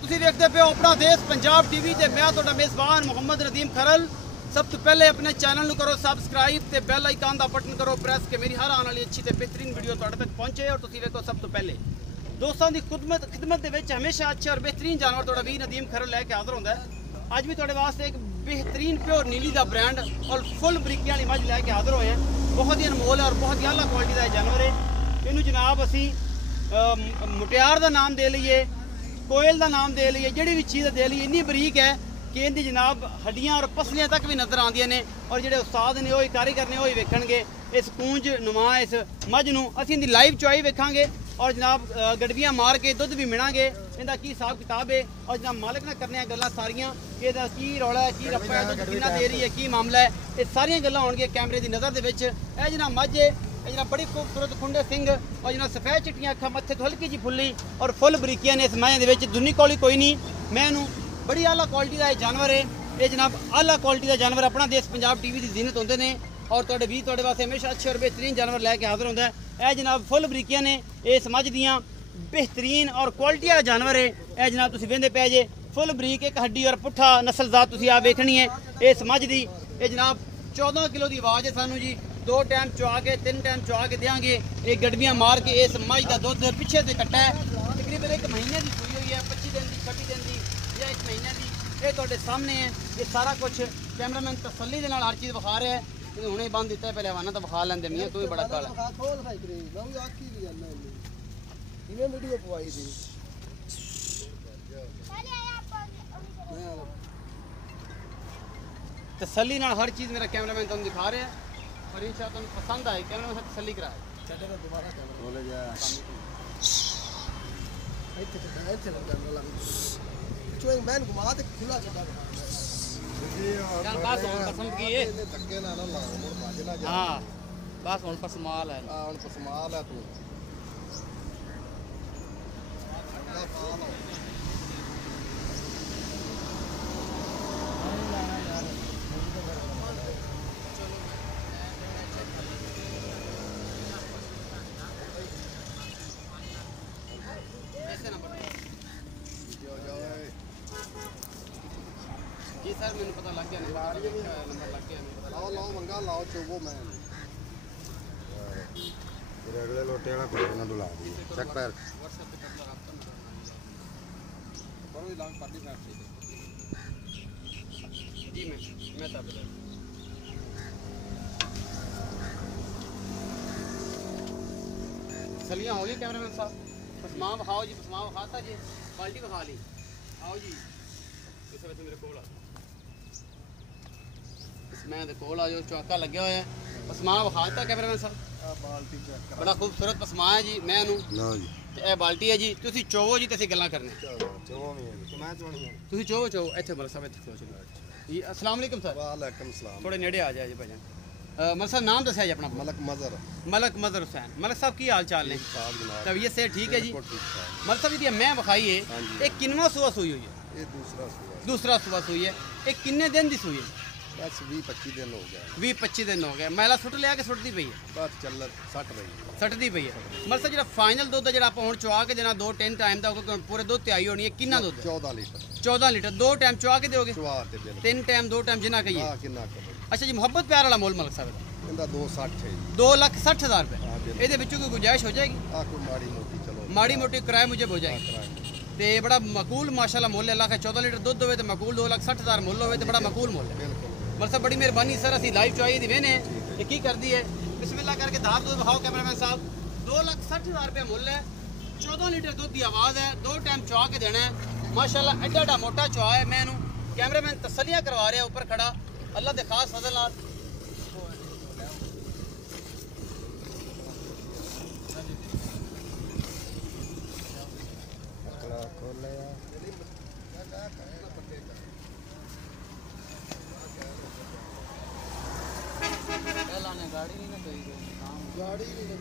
ਤੁਸੀਂ ਵੇਖਦੇ ਪਿਓ ਆਪਣਾ ਦੇਸ਼ ਪੰਜਾਬ ਟੀਵੀ ਤੇ ਮੈਂ ਤੁਹਾਡਾ ਮੇਜ਼ਬਾਨ ਮੁਹੰਮਦ ਨਦੀਮ ਖਰਲ। ਸਭ ਤੋਂ ਪਹਿਲੇ ਆਪਣੇ ਚੈਨਲ ਨੂੰ ਕਰੋ ਸਬਸਕ੍ਰਾਈਬ ਤੇ ਬੈਲ ਆਈਕਨ ਦਾ ਬਟਨ ਕਰੋ ਪ੍ਰੈਸ ਕਿ ਮੇਰੀ ਹਰ ਆਉਣ ਵਾਲੀ ਅੱਛੀ ਤੇ ਬਿਹਤਰੀਨ ਵੀਡੀਓ ਤੁਹਾਡੇ ਤੱਕ ਪਹੁੰਚੇ ਔਰ ਤੁਸੀਂ ਵੇਖੋ ਸਭ ਤੋਂ ਪਹਿਲੇ। ਦੋਸਤਾਂ ਦੀ ਖਿਦਮਤ ਦੇ ਵਿੱਚ ਹਮੇਸ਼ਾ ਅੱਛੇ ਔਰ ਬਿਹਤਰੀਨ ਜਾਨਵਰ ਤੁਹਾਡਾ ਵੀਰ ਨਦੀਮ ਖਰਲ ਲੈ ਕੇ ਹਾਜ਼ਰ ਹੁੰਦਾ ਹੈ। ਅੱਜ ਵੀ ਤੁਹਾਡੇ ਵਾਸਤੇ ਇੱਕ बेहतरीन प्योर नीली का ब्रांड और फुल बरीकियां वाली मझ लैके हाजिर होए हैं। बहुत ही अनमोल है और बहुत ही आला क्वालिटी का जानवर है। इनू जनाब असी मुटियार का नाम दे लीए, कोयल का नाम दे लीए, जिहड़ी भी चीज़ दे लीए इन्नी बरीक है कि इनकी जनाब हड्डियां और पसलियां तक भी नज़र आदियां ने। और जिहड़े उस्ताद ने वही कारीगर ने वही वेखणगे इस कूंज नुमा इस मझ नूं असीं इहदी लाइव चुआई वेखांगे और जनाब गड़बियां मार के दुध भी मिलांगे इहदा की हिसाब किताब है। और जनाब मालिक ने करने गल्लां सारियां कि इहदा की रौला है, की रप्पा है, दुध कितना दे रही है, की मामला है, ये सारियां गल्लां होणगियां कैमरे की नज़र दे विच। इह जनाब मझ है जनाब बड़ी खूबसूरत खुंडे सिंह और जनाब सफेद चिट्टियां अखां मत्थे तो हल्की जी फुल्ली और फुल बरीकियां ने इस मां दे विच। दुनी कौली कोई नहीं, मैं इहनूं बड़ी आला क्वालिटी का जानवर है। ये जनाब आला क्वालिटी का जानवर अपना देश पंजाब टीवी की जीनत होंदे ने और तुहाडे भी तुहाडे वास्ते हमेशा अच्छे और बेहतरीन जानवर लैके हाजिर होंदा है। यह जनाब फुल बरीकियां ने ये समझ दियां बेहतरीन और क्वालिटी वाला जानवर है। यह जनाब तुसीं वेंदे पे जे फुल बरीक एक हड्डी और पुट्ठा नस्लजात तुसीं आ वेखनी है ये समझ दी। ये जनाब 14 किलो की आवाज़ है सानू जी, 2 टाइम चुआ के 3 टाइम चुआ के देंगे। ये गड़बियां मार के इस मझ का दुध पिछे से कट्टा है तकरीबन 1 महीने की सूई हुई है, 25 दिन की 26 दिन की या 1 महीने की। ये तुहाडे सामने है, ये सारा कुछ कैमरामैन तसल्ली दे नाल हर चीज़ विखा रहा है। हुणे बंद दिता है, पहले हवाना तो विखा लैंदे मियां, तू भी बड़ा काला वीडियो पवाई दी तसल्ली नाल हर चीज़ मेरा कैमरामैन तुहानू दिखा रहा है और इंशाअल्लाह तुहानू पसंद आए। कैमरामैन से तसल्ली कराए दोबारा बोले जा मैन घुमा ते खुला छड़ा चल बस हुण पसंद की है धक्के ना ना ला मुड़ भाज ना जा। हां बस हुण पसमाल है, हां हुण पसमाल है तू जी सर मैंने पता लग गया, नंबर लग गया, लाओ लाओ मंगा लाओ चोबो मैं तेरे अगले लोटे वाला कोई ना दुला दी चेक पैर बड़ो लांग पार्टी साहब जी मैं तब सलियां हो गई कैमरामैन साहब पसमा बखाओ जी, पसमा बखाता जी, क्वालिटी बखा ली। आओ जी इस वजह मेरे कोल मैं कोल आ जाओ, चौका लगे हुआ है पसमा विखा दिता कैमरामैन साहब। बाल्टी चेक बड़ा खूबसूरत पसमा है जी, मैं लो जी ए बाल्टी है जी, तुसी चोवो जी ते असीं गल्लां करने चोवो नहीं है मैं चोवनी है तुसी चोवो चोवो इत्थे मलक साहब इत्थे चलो जी। अस्सलाम वालेकुम सर। वालेकुम सलाम। थोड़े नेड़े आ जाए जी भाईजान। मलक साहब नाम दस्या जी अपना? मलक मजर हुसैन। मलक साहब की हाल चाल ने? तबीयत से ठीक है जी? मलक साहब जी मैं विखाई है एक किनवा सुबह सुई हुई है? ये दूसरा सुबह सुई है। एक किन्ने दिन की सुई है? बस 20-25 दिन हो गए। 20-25 दिन हो गए। मैला सुट लिया कि सुटती पई है? बस चल सटदी पई है। मलक साहब जो फाइनल दुध जो आप हुण चुआ के देना 2-3 टाइम का पूरे दुध ते आई होनी है कितना दुध? 14 लीटर। 14 लीटर 2 टाइम चुआ के दोगे? 3 टाइम 2 टाइम जिना कहिए। अच्छा जी मोहब्बत प्यार वाला मोल मलक साहब इहदा 260 है। 2,60,000 रुपये ये कोई गुंजाइश हो जाएगी? माड़ी मोटी किराए मुझे हो जाएगी तो बड़ा मकूल माशाल्लाह मोल है। अल्लाह का 14 लीटर दुध हो तो मकूल 2,60,000 मुल हो तो बड़ा मकूल मोल है। मतलब बड़ी मेहरबानी सर असी लाइव चुआई दी वेने ये की कर दी है बिस्मिल्लाह करके धार दूध दिखाओ कैमरामैन साहब। 2,60,000 रुपये मुल है, 14 लीटर दूध की आवाज़ है, 2 टाइम चुआ के देना है माशाल्लाह। एडा एडा मोटा चुआ है। मैं कैमरामैन तसलियां करवा रहा ऊपर खड़ा अल्लाह के खास फजल नाल। गाड़ी नहीं ना गाड़ी नहीं ना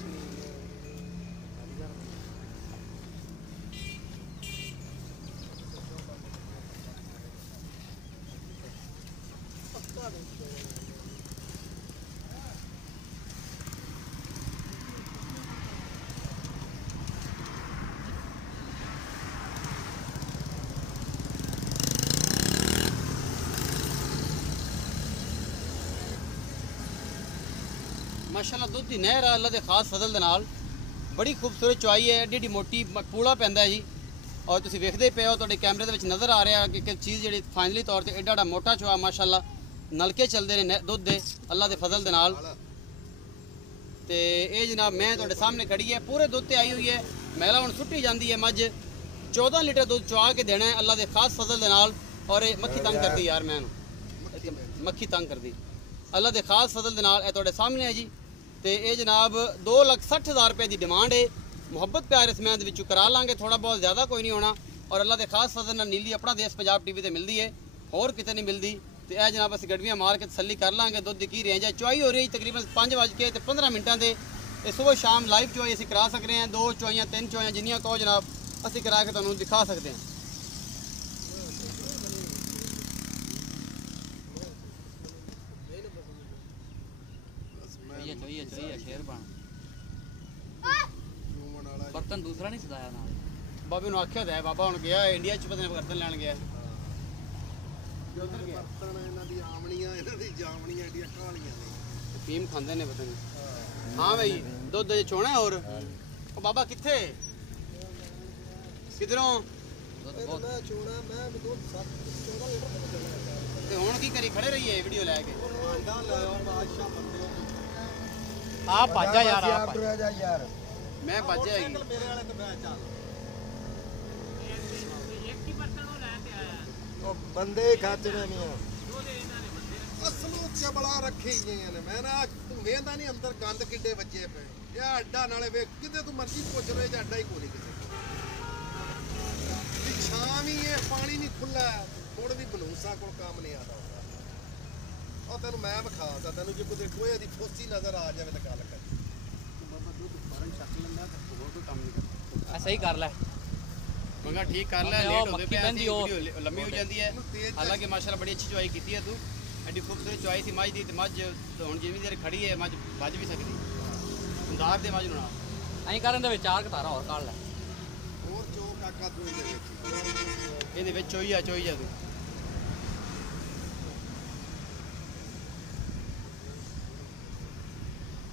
माशाल्लाह दुध की नहर अल्लाह के खास फजल दे नाल बड़ी खूबसूरत चुआई है। एडी एडी मोटी पूला पैंदा है जी और तुसीं वेखदे पे हो तुहाडे कैमरे दे विच नज़र आ रहा कि चीज़ जिहड़ी फाइनली तौर ते एडा मोटा चुआ माशाल्लाह नलके चलते ने दुध दे अल्लाह के फजल दे नाल। ते ये जनाब मैं तुहाडे सामने खड़ी है पूरे दुध ते आई हुई है। मैला हुण सुट्टी जाती है मझ 14 लीटर दुध चुआ के देना है अल्लाह के खास फजल दे नाल। और मक्खी तंग करती यार मैं मक्खी तंग करती अल्लाह के खास फजल दे नाल तुहाडे सामने है जी। तो ये जनाब 2,60,000 रुपये की डिमांड है। मुहब्बत प्यार इस मैच विचों करा लांगे, थोड़ा बहुत ज़्यादा कोई नहीं होना। और अल्लाह के खास फजल नाल नीली अपना देश पंजाब टीवी ते मिलती है, होर किते नहीं मिलती। तो यह जनाब असीं गड्डियां मार के तसल्ली कर लांगे। दुध की रेंज है चुआई हो रही है तकरीबन 5:15 मिनटां दे। सुबह शाम लाइव चुआई असीं करा सकते हैं, 2 चुआइयां 3 चुआइयां जिन्नियां कहो जनाब असीं करा के तुहानूं दिखा सकते हैं। बर्तन दूसरा नहीं सदाया ना बाबे नूं आख्या है बाबा हुण गया इंडिया च पता नहीं बर्तन लैन गया फीम खांदे ने पता नहीं। हाँ भाई दुध चोना और बाबा किथे किधरों हुण की करी खड़े रहिए वीडियो लैके आप भाजा यार आप यार मैं भज जाएगी बंदे खाचने नहीं है असलों से बड़ा रखे ही ने मैं ना तू वेंदा नहीं अंदर गंद किड्डे बच्चे पे या अड्डा नाले वे किते तू मर्जी पूछ रहे जा अड्डा ही कोई नहीं किसी छाव ही है पानी नहीं खुला थोड़े भी बनूसा को काम नहीं आता होगा और तेन मैं विखा दा तेन जो कोई गोहे दी फोसी नजर आ जाए तो गल कर बाबा दूध फरन छक लेंदा तो होर कोई काम नहीं करता। सही कर ले मंगा ठीक कर ले लेट होते पे वीडियो लंबी हो जाती है। हालांकि माशाल्लाह बड़ी अच्छी चुआई की है तू एडी खूबसूरत चुआई थी मझ दी ते मझ हुण जिन्नी देर खड़ी है मझ भज भी सकदी अंदाज दे मझ ना अं कर चार कतारा और काट ले और जो काका तू दे ਇਹਦੇ ਵਿੱਚ ਚੋਈ ਆ ਤੂੰ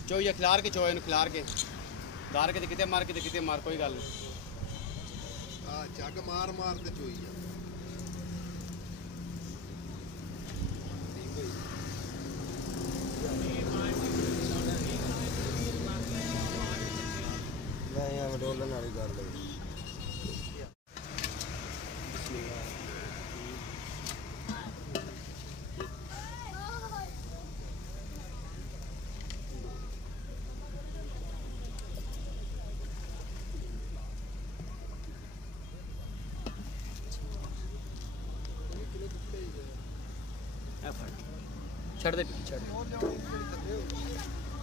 ਚੋਈ ਖਿਲਾਰ ਕੇ ਚੋਏ ਨੂੰ ਖਿਲਾਰ ਕੇ ਧਾਰ ਕੇ ਤੇ ਕਿਤੇ ਮਾਰ ਕੋਈ ਗੱਲ ਨਹੀਂ। आ जग मार मार ते चोई आ मैं यहाँ डोलन वाली कर ली ਛੱਡ ਦੇ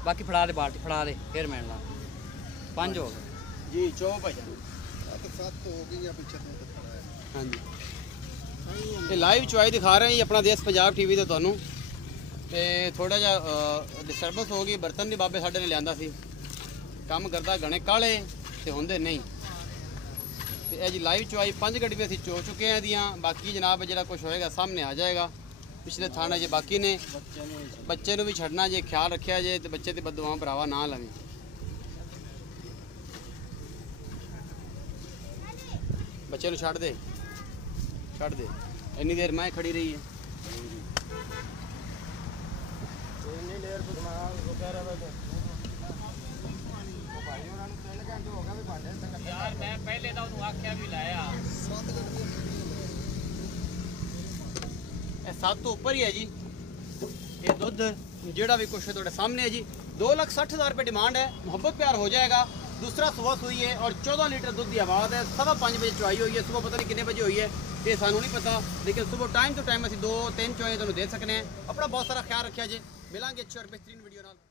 बाकी फड़ा दे बाल्टी फड़ा दे फिर मिलना 5 हो गए ਜੀ ਚੋ ਭਾਈ तो 7 हो गई या पीछे तो खड़ा है ਹਾਂਜੀ ਇਹ ਲਾਈਵ ਚੁਆਈ ਦਿਖਾ ਰਹੇ ਹਾਂ ਜੀ ਆਪਣਾ ਦੇਸ਼ ਪੰਜਾਬ ਟੀਵੀ ਤੇ ਤੁਹਾਨੂੰ। ਤੇ ਥੋੜਾ ਜਿਹਾ ਡਿਸਟਰਬੈਂਸ ਹੋ ਗਈ ਬਰਤਨ ਨਹੀਂ ਬਾਬੇ ਸਾਡੇ ਨੇ ਲਿਆਂਦਾ ਸੀ ਕੰਮ ਕਰਦਾ ਗਣੇ ਕਾਲੇ ਤੇ ਹੁੰਦੇ ਨਹੀਂ। ਤੇ ਇਹ ਜੀ ਲਾਈਵ ਚੁਆਈ 5 ਗੱਡੀ ਅਸੀਂ ਚੋ ਚੁੱਕੇ ਆ ਦੀਆਂ। ਬਾਕੀ ਜਨਾਬ ਜਿਹੜਾ ਕੁਝ ਹੋਏਗਾ ਸਾਹਮਣੇ ਆ ਜਾਏਗਾ। ਪਿਛਲੇ ਥਾਣੇ 'ਚ ਬਾਕੀ ਨੇ ਬੱਚੇ ਨੂੰ ਵੀ ਛੱਡਣਾ ਜੇ ਖਿਆਲ ਰੱਖਿਆ ਜੇ ਤੇ ਬੱਚੇ ਤੇ ਬਦਦੁਆਵਾਂ ਭਰਾਵਾ ਨਾ ਲਵੇਂ। ਬੱਚੇ ਨੂੰ ਛੱਡ ਦੇ ਇੰਨੀ ਦੇਰ ਮੈਂ ਖੜੀ ਰਹੀ ਹੈ। इतनी देर तो सामान वो कह रहा था तो भाई उन्होंने 3 घंटे हो गए भी भांडे तक यार मैं पहले तो उन्होंने आख्या भी लाया ਇਹ 7 ਤੋਂ ਉੱਪਰ ਹੀ ਹੈ ਜੀ। ਇਹ ਦੁੱਧ ਜਿਹੜਾ ਵੀ ਕੁਛ ਤੁਹਾਡੇ ਸਾਹਮਣੇ है जी 2,60,000 रुपये डिमांड है। मोहब्बत प्यार हो जाएगा। दूसरा सुबह हुई है और 14 लीटर दूध की आवाज़ है। 5:15 बजे चुआई हुई है। सुबह पता नहीं कितने बजे हुई है ये सानू नहीं पता, लेकिन सुबह टाइम टू टाइम असं 2-3 चुआई तुहानूं दे सकते हैं। अपना बहुत सारा ख्याल रखा जे। मिलांगे अच्छी और बेहतरीन वीडियो नाल।